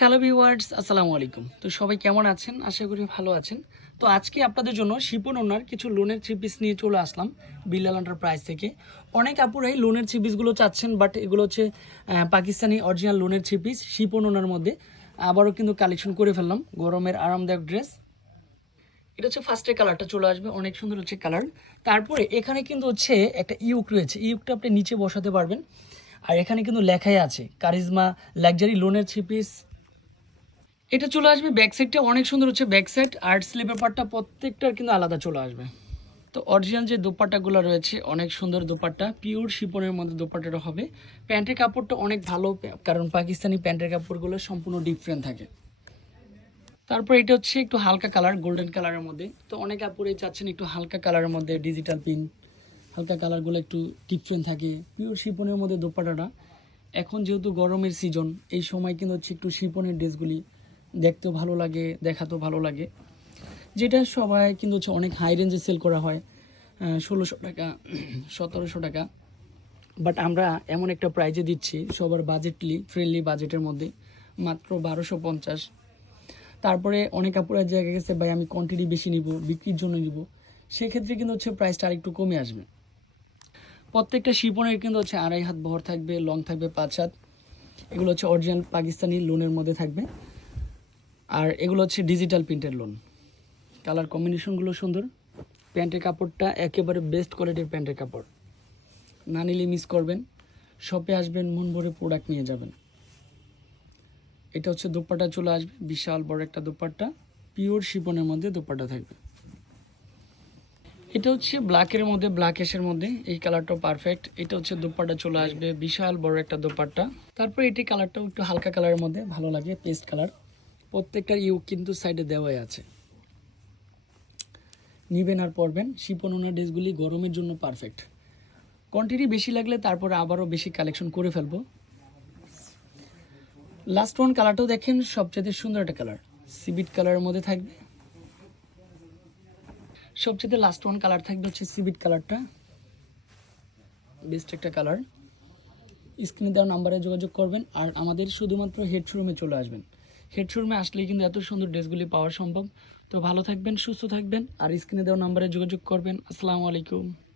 Hello viewers আসসালামু আলাইকুম। তো সবাই কেমন আছেন? আশা করি ভালো আছেন। তো আজকে আপনাদের জন্য শিপন ওনার কিছু লোনের থ্রি পিস নিয়ে চলে আসলাম বিল্লাল প্রাইস থেকে। অনেক আপুরাই লোনের থ্রি পিসগুলো চাচ্ছেন বাট এগুলো হচ্ছে পাকিস্তানি অরিজিনাল লোনের থ্রি পিস শিপন ওনার মধ্যে। আবারও কিন্তু কালেকশন করে ফেললাম, গরমের আরামদায়ক ড্রেস এটা হচ্ছে ফার্স্টের কালারটা চলে আসবে, অনেক সুন্দর হচ্ছে কালার তারপরে এখানে কিন্তু হচ্ছে একটা ইউক রয়েছে, ইউকটা আপনি নিচে বসাতে পারবেন। আর এখানে কিন্তু লেখাই আছে কারিজমা লাক্সারি লোনের থ্রি পিস এটা চলে আসবে ব্যাক সাইডটা অনেক সুন্দর হচ্ছে ব্যাক সাইড আর স্লিপের পার্টটা প্রত্যেকটার কিন্তু আলাদা চলে আসবে। তো অরিজিনাল যে দোপাট্টাগুলো রয়েছে, অনেক সুন্দর দোপাট্টা। পিওর শিপনের মধ্যে দোপাট্টাটা হবে। প্যান্টের কাপড়টা অনেক ভালো, কারণ পাকিস্তানি প্যান্টের কাপড়গুলো সম্পূর্ণ ডিফারেন্ট থাকে। তারপর এটা হচ্ছে একটু হালকা কালার গোল্ডেন কালারের মধ্যে। তো অনেক আপুরে চাচ্ছেন একটু হালকা কালারের মধ্যে ডিজিটাল পিন হালকা কালারগুলো একটু ডিফারেন্ট থাকে। পিওর শিপনের মধ্যে দোপাটাটা এখন যেহেতু গরমের সিজন এই সময় কিন্তু হচ্ছে একটু শিপনের ড্রেসগুলি দেখতেও ভালো লাগে, দেখাতেও ভালো লাগে। যেটা সবাই কিন্তু হচ্ছে অনেক হাই রেঞ্জে সেল করা হয় ষোলোশো টাকা, সতেরোশো টাকা। বাট আমরা এমন একটা প্রাইজে দিচ্ছি সবার বাজেটলি ফ্রেন্ডলি বাজেটের মধ্যে, মাত্র বারোশো পঞ্চাশ। তারপরে অনেক কাপড়ের জায়গা গেছে, ভাই, আমি কোয়ান্টিটি বেশি নিব, বিক্রির জন্য নিব। সেক্ষেত্রে কিন্তু হচ্ছে প্রাইসটা আরেকটু কমে আসবে। প্রত্যেকটা শিপনের কিন্তু হচ্ছে আড়াই হাত বহর থাকবে লং থাকবে পাঁচ হাত। এগুলো হচ্ছে অরিজিনাল পাকিস্তানি লোনের মধ্যে থাকবে। আর এগুলো হচ্ছে ডিজিটাল প্রিন্টের লোন কালার কম্বিনেশনগুলো সুন্দর। প্যান্টের কাপড়টা একেবারে বেস্ট কোয়ালিটির প্যান্টের কাপড়। না নিলে মিস করবেন। শপে আসবেন, মন ভরে প্রোডাক্ট নিয়ে যাবেন। এটা হচ্ছে দোপাট্টা চলে আসবে, বিশাল বড় একটা দোপাট্টা। পিওর শিপনের মধ্যে দোপাট্টা থাকবে। এটা হচ্ছে ব্ল্যাকের মধ্যে ব্ল্যাক এসের মধ্যে। এই কালারটাও পারফেক্ট এটা হচ্ছে দোপাট্টা চলে আসবে, বিশাল বড় একটা দোপাট্টা। তারপর এটি কালারটাও একটু হালকা কালারের মধ্যে, ভালো লাগে পেস্ট কালার প্রত্যেকটা ইউ কিন্তু সাইডে দেওয়াই আছে। নিবেন আর পরবেন শিপন ওনার ড্রেসগুলি গরমের জন্য পারফেক্ট কোয়ান্টিটি বেশি লাগলে তারপরে আবারও বেশি কালেকশন করে ফেলব। লাস্ট ওয়ান কালারটাও দেখেন সবচেয়ে সুন্দর একটা কালার সিবিট কালারের মধ্যে থাকবে। সবচেয়ে লাস্ট ওয়ান কালার থাকবে হচ্ছে সিবিট কালারটা বেস্ট একটা কালার স্ক্রিনে দেওয়া নাম্বারে যোগাযোগ করবেন আর আমাদের শুধুমাত্র হেড শোরুমে চলে আসবেন। হেড আসলেই কিন্তু এত সুন্দর ড্রেসগুলি পাওয়া সম্ভব। তো ভালো থাকবেন, সুস্থ থাকবেন, আর স্ক্রিনে দেওয়া নাম্বারে যোগাযোগ করবেন। আসসালামু আলাইকুম।